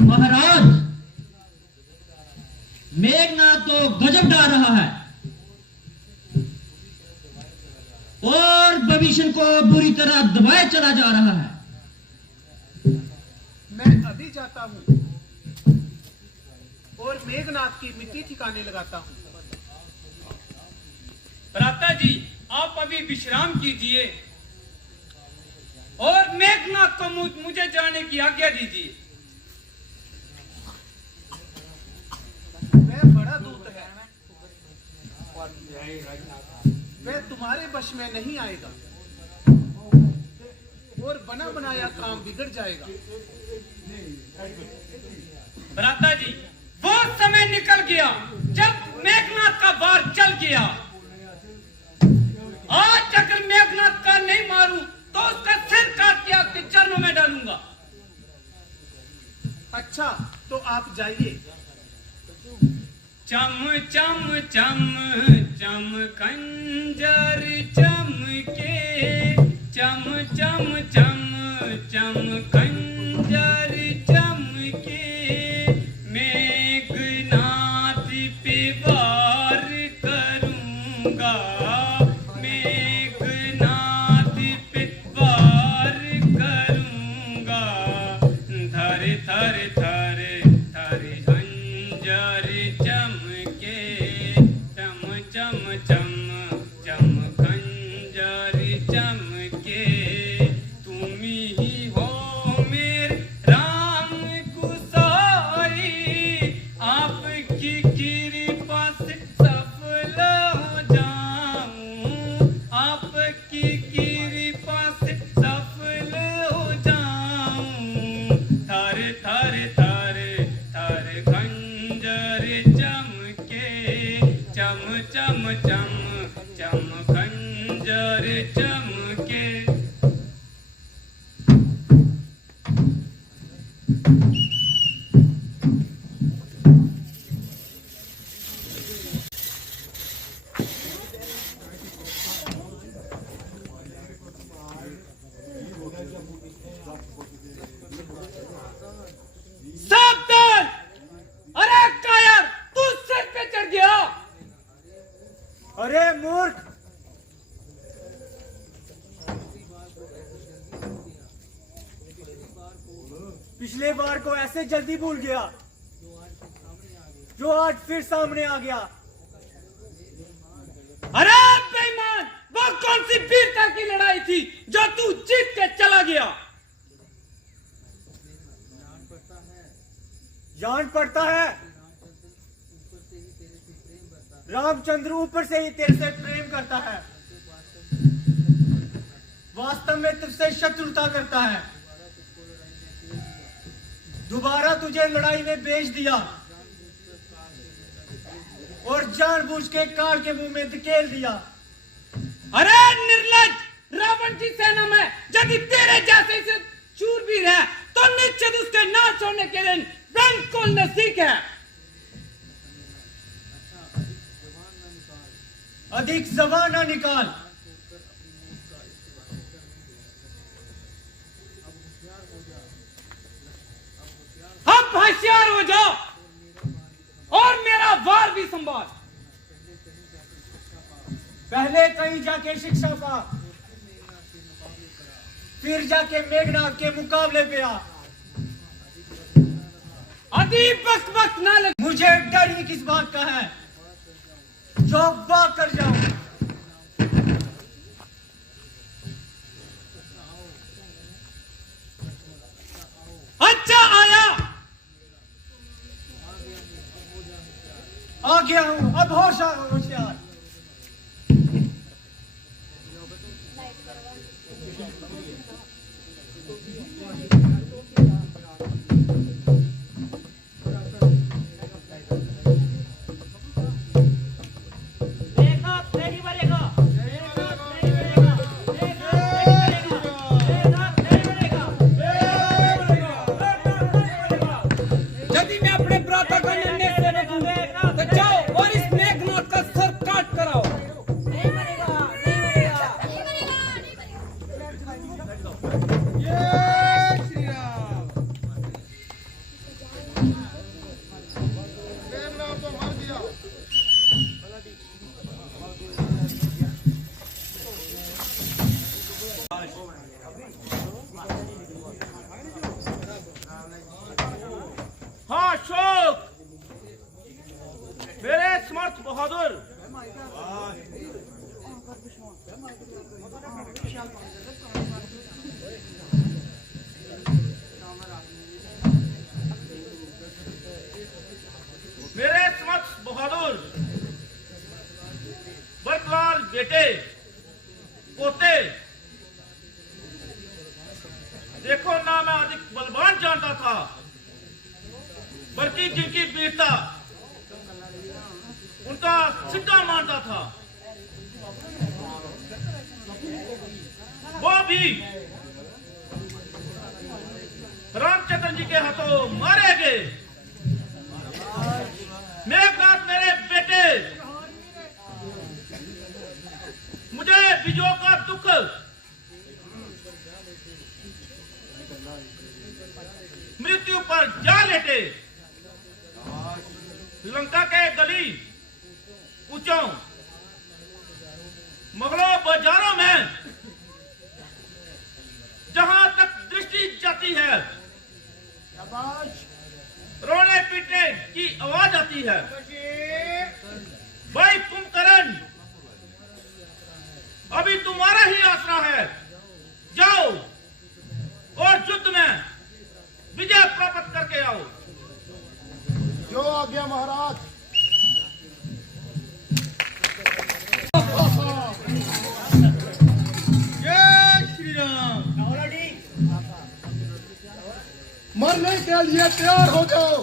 महाराज, मेघनाथ तो गजब डा रहा है और भविष्य को बुरी तरह दबाए चला जा रहा है। मैं अभी जाता हूँ और मेघनाथ की मिट्टी ठिकाने लगाता हूँ। भ्राता जी, आप अभी विश्राम कीजिए और मेघनाथ को मुझे जाने की आज्ञा दीजिए। वह बड़ा दूत है, वह तुम्हारे वश में नहीं आएगा और बना बनाया काम बिगड़ जाएगा। भ्राता जी, वो समय निकल गया जब मेघनाथ का वार चल गया। आज अगर मेघनाथ का नहीं मारूं तो उसका सिर काट के आपके चरणों में डालूंगा। अच्छा, तो आप जाइए। चम चम चम चम खंजर चमके, चम चम चम चम खंजर चमके, मेघनाथ पे वार करूंगा, मेघनाथ पे वार करूंगा। धर धर धर धर खंजर चमके, चम चम चम चम खंजर चमके, तुम ही हो मेरे राम कुसाई, आपकी कृपा से सफल हो जाऊं, आपकी कृपा से सफल हो जाऊं। थर थर थर थर खंजर चमके, चम चम चम चम खंजर चमके। सावधान! अरे कायर, तू सिर पे चढ़ गया। अरे मूर्ख, पिछले बार को ऐसे जल्दी भूल गया जो आज फिर सामने आ गया। अरे बेईमान, वो कौन सी वीरता की लड़ाई थी जो तू जीत के चला गया? जान पड़ता है, रामचंद्र ऊपर से ही तेरे से प्रेम करता है, वास्तव में तुझसे शत्रुता करता है। दोबारा तुझे लड़ाई में भेज दिया और जानबूझ के काल के मुंह में धकेल दिया। अरे निर्लज, रावण की सेना में यदि तेरे जैसे से शूरवीर है तो निश्चित उसके नाश होने के दिन बिल्कुल नजदीक है। अधिक जबान ना निकाल। अब होशियार हो जाओ और मेरा वार भी संभाल। पहले कहीं जाके शिक्षा पा, फिर जाके मेघनाथ के मुकाबले पे आ। अभी बक ना लग। मुझे डर ही किस बात का है जो बात कर जाऊं। अच्छा आया, आ गया हूं, अब होशियार। यदि मैं अपने भ्राता का निर्णय से न दूं, तो जाओ और इस मेघनाथ का सर काट मेरे समक्ष बहादुर बरकलाल बेटे पोते देखो ना मैं अधिक बलवान जानता था बल्कि जिनकी वीरता उनका सिक्का मानता था वो भी रामचंद्र जी के हाथों मारे गए। मेघनाथ मेरे बेटे मुझे विजयों का दुख मृत्यु पर जा लेटे। लंका के गली कूचों मुगलों बाजारों में जहां तक दृष्टि जाती है रोने पीटने की आवाज आती है। भाई कुंभकर्ण अभी तुम्हारा ही आसरा है, जाओ और युद्ध में विजय प्राप्त करके आओ। जो आज्ञा महाराज। जय श्री राम। मरने के लिए तैयार हो जाओ।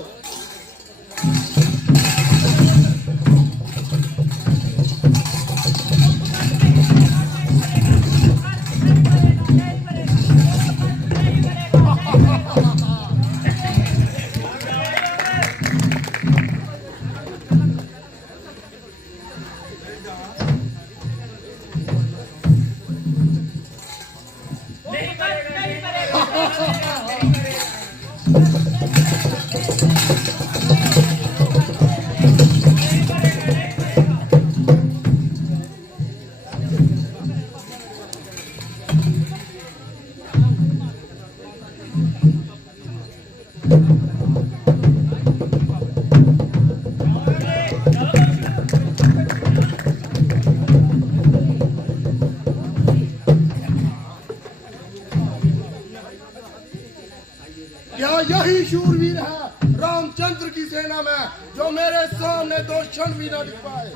क्या यही शूरवीर है रामचंद्र की सेना में जो मेरे सामने 2 क्षण भी न टिक पाए?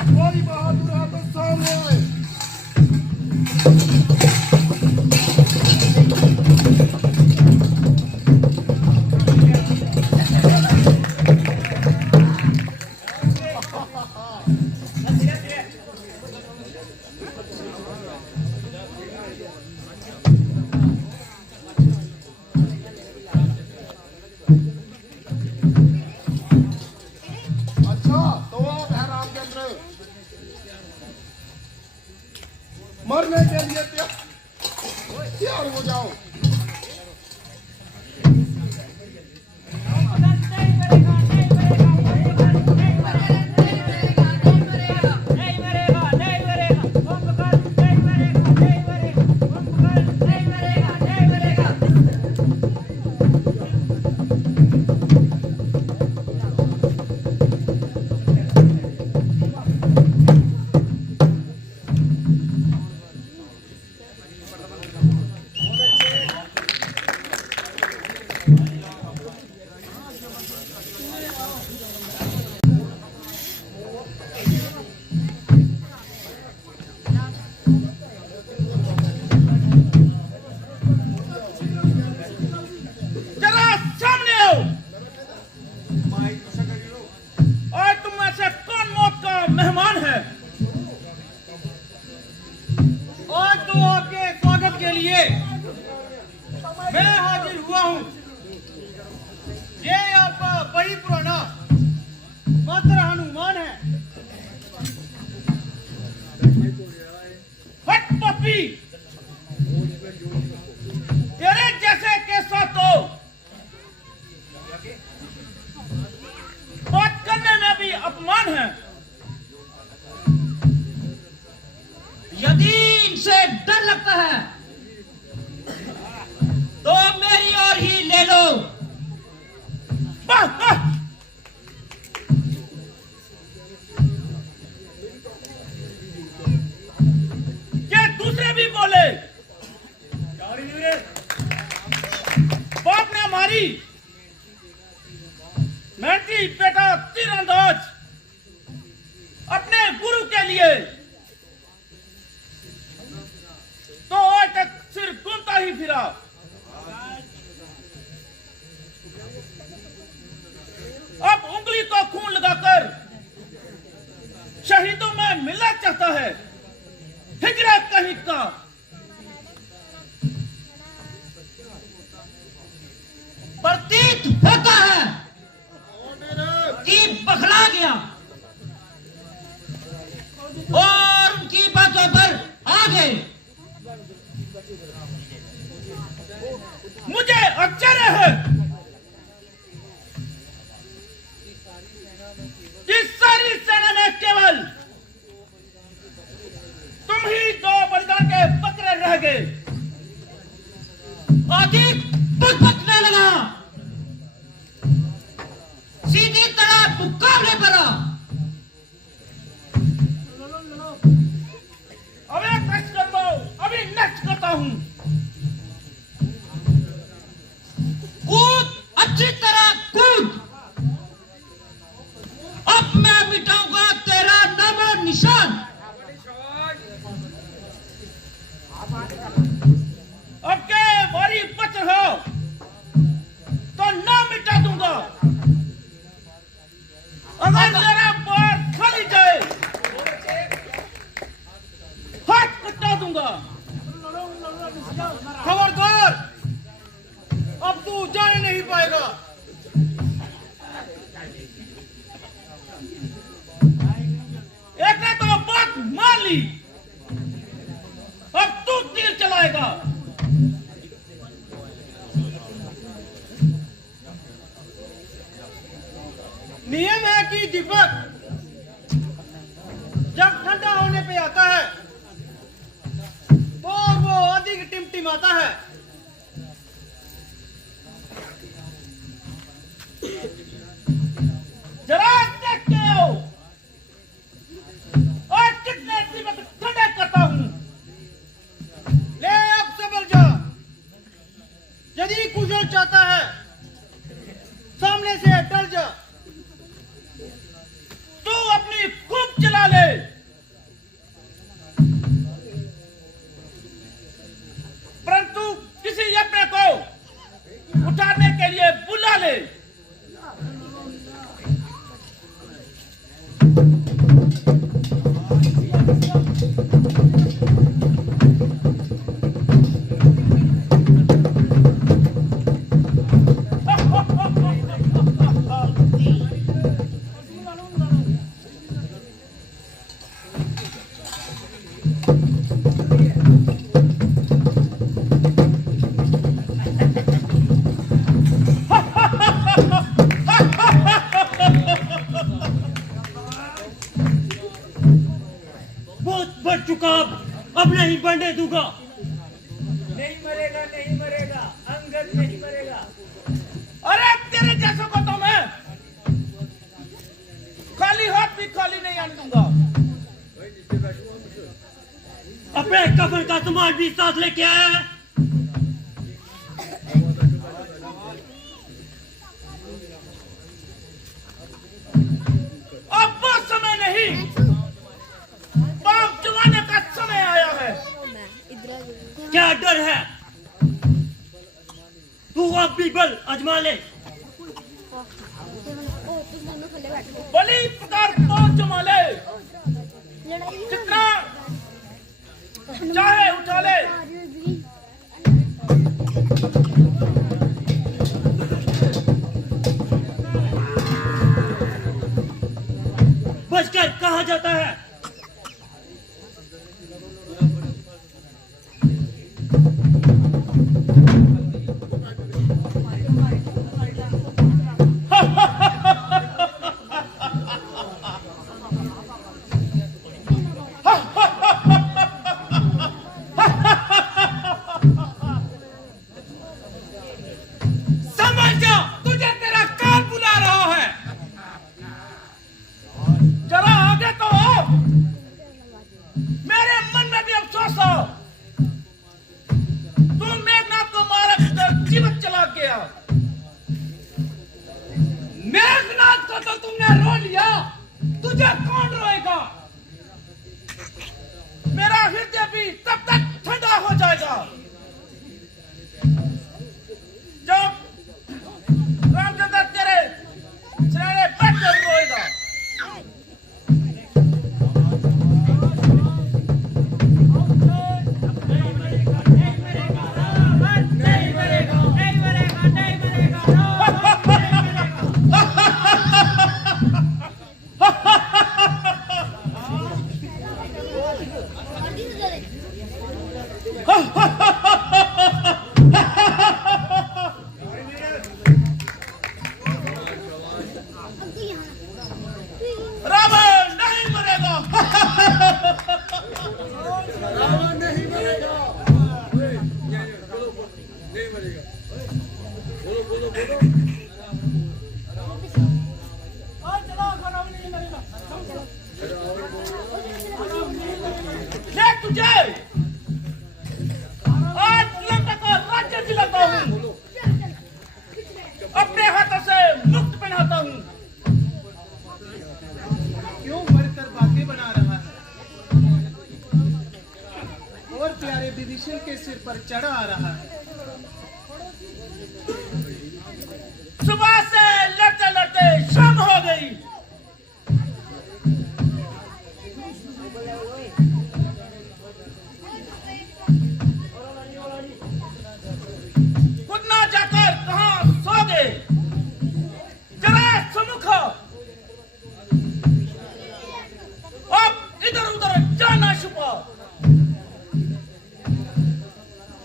कोई बहादुर है तो सामने आए। मरने के लिए तैयार हो जाओ। मैं हाजिर हुआ हूँ। ये आपका बड़ी पुराना मात्र हनुमान है। हट पपी, तेरे जैसे के साथ तो बात करने में भी अपमान है। यदि इनसे डर लगता है तो मेरी ओर ही ले लो। मिला। अब उंगली को खून लगाकर शहीदों में मिलना चाहता है हिजरा कहीं का। प्रतीत होता है कि बखला गया और उनकी बातों पर आ गए। मुझे आश्चर्य है इस सारी सेना में केवल तुम ही दो बलिदान के बकरे रह गए। अधिक बुझने लगा, सीधी तरह मुकाबले पर आ। अबे नेक्स्ट कर दो, अभी नेक्स्ट करता हूं। कूद, अच्छी तरह कूद। अब मैं मिटाऊंगा तेरा नाम और निशान। अब के बारी बच हो तो ना मिटा दूंगा। अगर मेरा बार खाली जाए हाथ कटा दूंगा। खबरदार, अब तू जाने नहीं पाएगा। एक ने तो बात मान ली, अब तू तीर चलाएगा। नियम है कि दीपक जब ठंडा होने पे आता है तो वो अधिक टिमटिमाता है। जरा देखते हो और कितने दीपक ठंडे करता हूं। ले अब सबर जा। यदि कुशल चाहता है सामने से टल जा। तू अपनी खूब चला ले। परंतु किसी अपने को उठाने के लिए बुला ले। बहुत बढ़ चुका, अब नहीं बढ़ने दूंगा। नहीं मरेगा, नहीं मरेगा, अंगद नहीं मरेगा। अरे तेरे जैसों को तो मैं खाली हाथ भी खाली नहीं आने दूंगा। अपने कफन का सामान भी साथ लेके आया है। अब वो समय नहीं, बाप जमाने का समय आया है। क्या डर है? तू अब भी बल आजमा ले। बलि प्रकार कौन जमा ले, कितना चाहे उठा ले। बचकर कहा जाता है। समझ जा, तुझे तेरा काल बुला रहा है। जरा आगे तो हो, मेरे मन में भी अफसोस हो। तू मेघनाथ को मारा कर जीवन चला गया। मेघनाथ को तो तुमने रो लिया, तुझे कौन रोएगा? मेरा हृदय भी तब तक ठंडा हो जाएगा रावण नहीं मरेगा। रावण नहीं मरेगा। देख तुझे आज लंका का राज्य दिलाता हूँ, अपने हाथों से मुक्त पहनाता हूँ। क्यों बढ़कर बातें बना रहा है और प्यारे विभीषण के सिर पर चढ़ा आ रहा है। सुबह से लड़ते लड़ते शाम हो गई। खुद ना जाकर कहाँ सो गए, जरा सम्मुख अब इधर उधर जाना छुपा।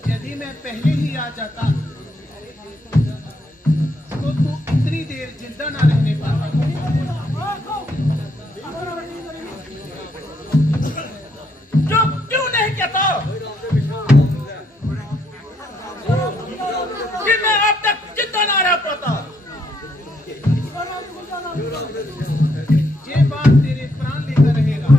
यदि मैं पहले ही आ जाता तो तू इतनी देर जिंदा ना रहने पाता। जो क्यों नहीं कहता कि मैं अब तक जिंदा ना रह पाता। ये बात तेरे प्राण लेकर रहेगा।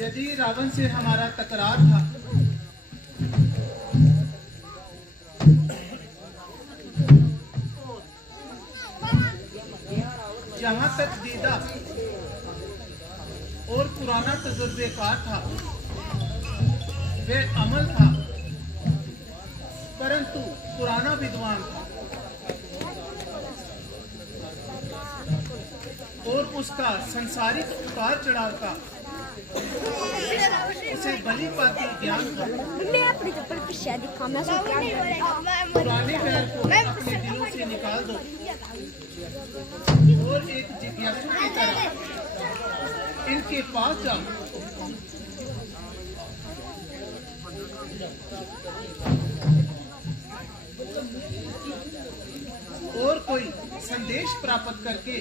यदि रावण से हमारा तकरार था जहां तक दीदा और पुराना तजुर्बेकार था वह अमल था, परंतु पुराना विद्वान था और उसका संसारिक उतार चढ़ाव का उसे भली भांति ज्ञान था। मैं अपनी चप्पल पे शायद दिखा सो क्या पुराने पैर को अपने दिलों से निकाल दो और एक जिज्ञासु की तरह इनके पास जाओ। और कोई संदेश प्राप्त करके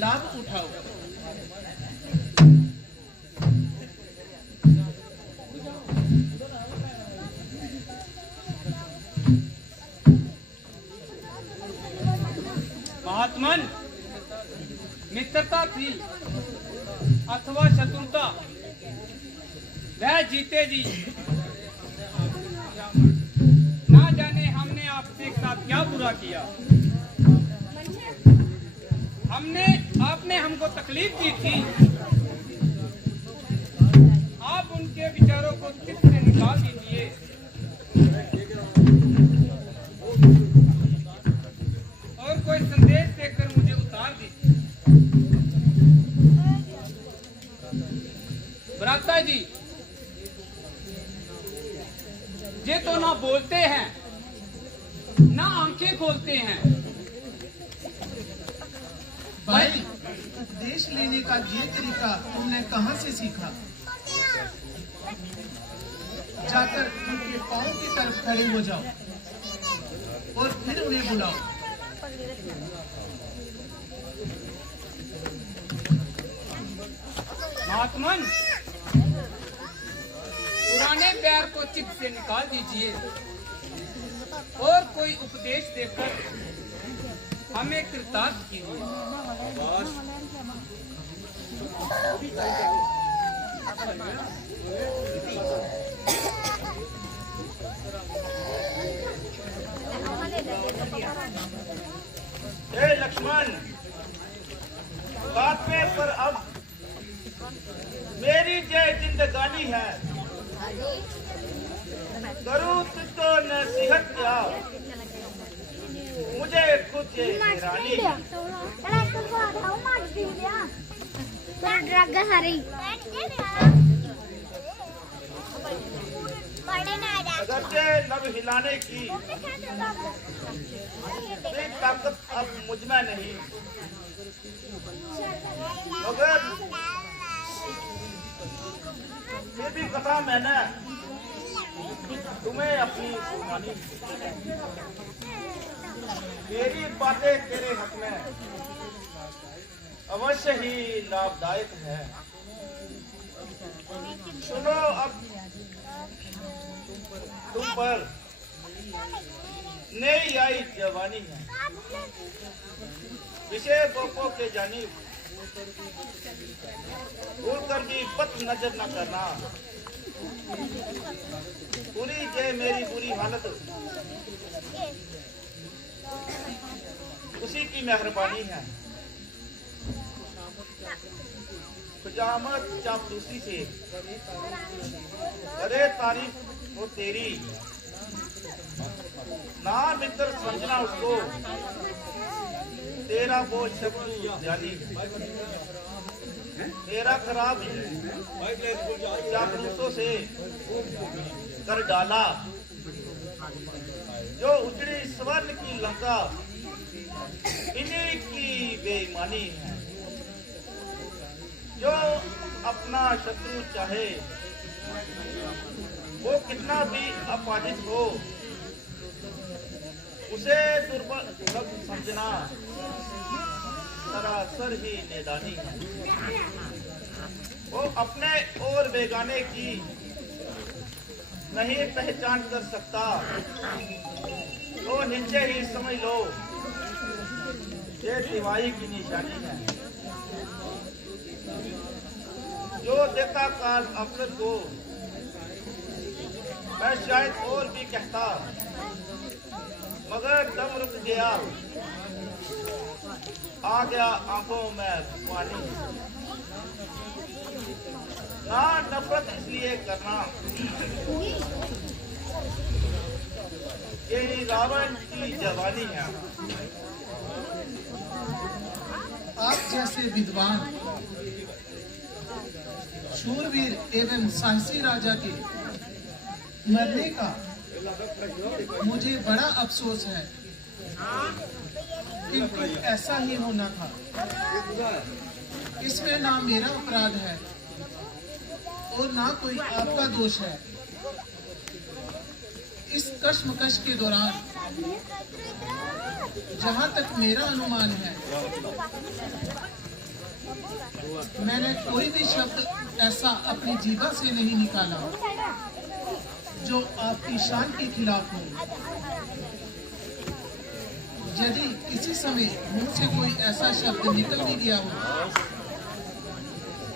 लाभ उठाओ। महात्मन, मित्रता थी अथवा शत्रुता, वह जीते जी। ना जाने हमने आपके साथ क्या बुरा किया। आपने हमको तकलीफ दी थी। आप उनके विचारों को चित्त से निकाल दीजिए। और कोई संदेश देकर मुझे उतार दीजिए। भ्राता जी, ये तो ना बोलते हैं ना आंखें खोलते हैं। भाई, उपदेश लेने का ये तरीका तुमने कहां से सीखा? जाकर उनके पांव की तरफ खड़े हो जाओ और फिर उन्हें बुलाओ। महात्मन, पुराने बैर को चित्त से निकाल दीजिए और कोई उपदेश देकर हमें कृतार्थ कीजिए। हे लक्ष्मण, बात पे पर अब मेरी जय जिंदगानी है, करूं तुझको नसीहत क्या, मुझे खुद ये हैरानी है। अगरचे लब हिलाने की ताकत अब मुझ में नहीं, मगर फिर भी कथा मैंने तुम्हें अपनी सुनानी। मेरी बातें तेरे हक में अवश्य ही लाभदायक है। सुनो, अब तुम पर नई आई जवानी है, विषय गोपो के जानी भूल कर भी पथ नजर न करना। पूरी जय मेरी बुरी हालत उसी की मेहरबानी है। खुजामत चापलूसी से अरे तारीफ वो तेरी, ना मित्र समझना उसको, तेरा वो शब्द जानी तेरा खराब चापलूसों से कर डाला। जो उजड़ी स्वर्ण की लंका इन्हीं की बेईमानी है। जो अपना शत्रु चाहे वो कितना भी अपराजित हो, उसे दुर्बल समझना सरासर ही नेदानी है। वो अपने और बेगाने की नहीं पहचान कर सकता, तो नीचे ही समझ लो ये दिवाई की निशानी है। जो देता काल अफसर को मैं शायद और भी कहता, मगर दम रुक गया, आ गया आंखों में पानी। ना नफरत इसलिए करना, यही रावण की जवानी है। आप जैसे विद्वान, शूरवीर एवं साहसी राजा के मरने का मुझे बड़ा अफसोस है, किंतु ऐसा ही होना था। इसमें ना मेरा अपराध है और ना कोई आपका दोष है। इस कश्मकश के दौरान जहाँ तक मेरा अनुमान है, मैंने कोई भी शब्द ऐसा अपनी जीवा से नहीं निकाला जो आपकी शान के खिलाफ हो। यदि किसी समय मुंह से कोई ऐसा शब्द निकल भी गया हो,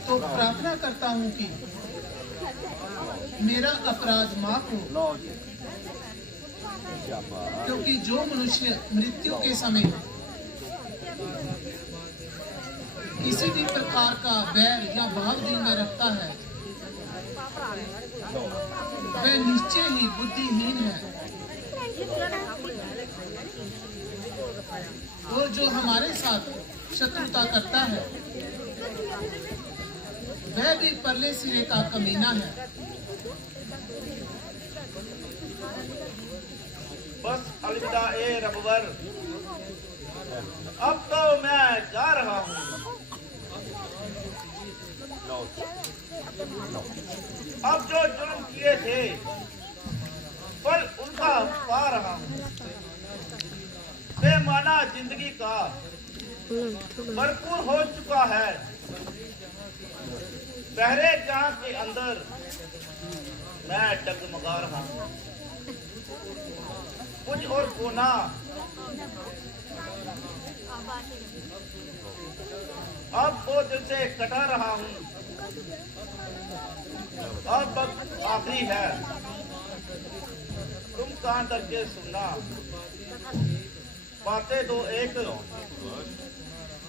तो प्रार्थना करता हूं कि मेरा अपराध माफ हो, क्योंकि जो मनुष्य मृत्यु के समय किसी भी प्रकार का बैर या भाव दिल में रखता है, वह निश्चय ही बुद्धिहीन है। और जो हमारे साथ शत्रुता करता है, वह भी परले सिरे का कमीना है। बस अलविदा ए रबवर, अब तो मैं जा रहा हूँ। अब जो जुल्म किए थे पा रहा हूँ। बेमाना जिंदगी का भरपूर हो चुका है। पहरे जहां के अंदर मैं डगमगा रहा हूँ। कुछ और कोना अब वो दिल से कटा रहा हूँ। अब वक्त आखिरी है, तुम कान करके सुनना। बातें दो एक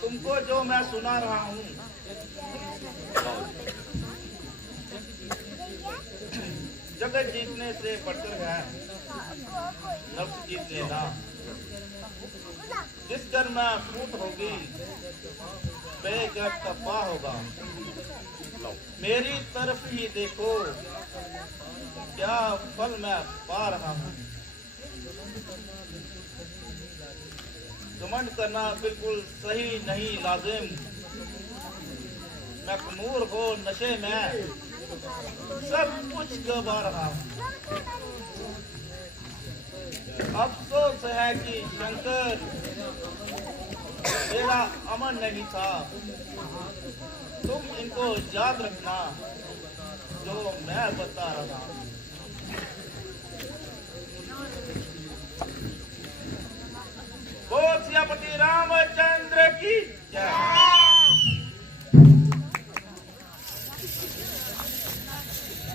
तुमको जो मैं सुना रहा हूँ। जगत जीतने से बढ़कर है नफ्स जीत लेना। जिस घर में फूट होगी बेघर तबाह होगा। मेरी तरफ ही देखो क्या फल मैं पा रहा हूँ। घमंड करना बिल्कुल सही नहीं लाजिम। मैं खमूर हो नशे में सब कुछ गवा रहा हूँ। अफसोस है कि शंकर मेरा अमन नहीं था। तुम इनको याद रखना जो मैं बता रहा हूँ। बोल सियापति रामचंद्र की जय।